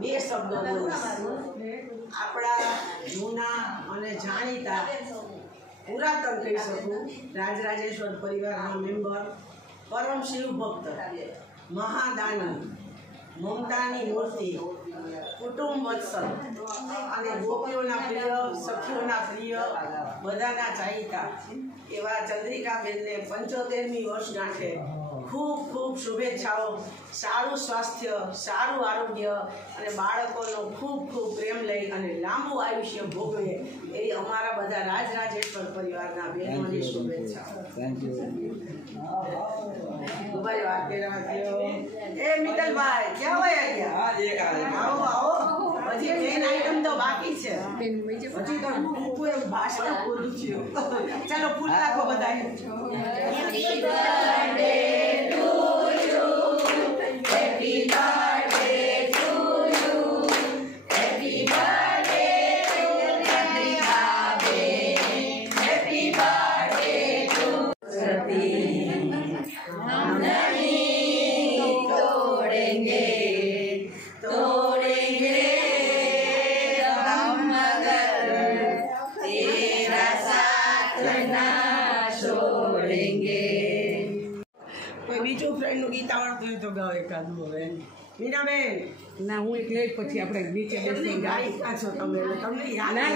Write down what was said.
બે શબ્દો બોલીશ. આપણા જૂના અને જાણીતા પુરાતન કહી શકું રાજરાજેશ્વર પરિવારના મેમ્બર, પરમ શિવ ભક્ત, મહાદાની, મમતાની મૂર્તિ, કુટુંબ વત્સલ અને ગોપીઓના પ્રિય, સખીઓના પ્રિય, બધાના ચાહિતા એવા ચંદ્રિકાબેનને 75મી વર્ષગાંઠે ખૂબ ખૂબ શુભેચ્છાઓ. સારું સ્વાસ્થ્ય, સારું આરોગ્ય અને બાળકોનો ખૂબ ખૂબ પ્રેમ લઈ અને લાંબુ આયુષ્ય ભોગવે એવી અમારા બધા રાજરાજેશ્વર પરિવારના બહેનોની શુભેચ્છાઓ. ભાઈ વાત કર્યા. એ મિત્તલભાઈ ક્યાં હોય ગયા? આવો આવો. હજી મેન આઈટમ તો બાકી છે. હજી તો કોઈ ભાષણ પૂરું થયું. ચાલો ફૂલ નાખો બધા. Happy birthday to you, happy birthday to you, happy birthday to Chandrikaben, happy birthday to Sati. हम नहीं तोड़ेंगे तोड़ेंगे हम मगर तेरा साथ ना छोड़ेंगे. કોઈ બીજું ફ્રેન્ડનું ગીત આવડતું હોય તો ગાઓ એકાદું. હવે મીનાબેન ના હું એક લઈ પછી આપણે નીચે બેસી ગાઈ છો તમે, તમને યાદ ના